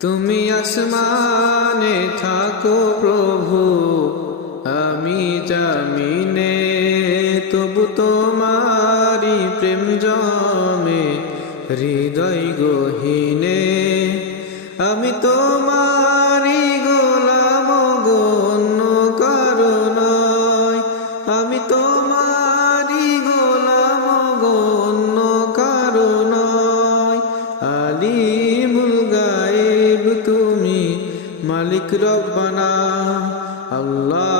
তুমি আসমানে থাকো প্রভু, আমি জামিনে, তবু তোমারি প্রেম জমে হৃদয় গহীনে। আমি তোমারি গোলাম গো, অন্য কারো নয়। আমি তোমারি গোলাম গো, অন্য কারো নয়। আলিমুল গায়েব তুমি, মালিক রব্বানা। আল্লাহ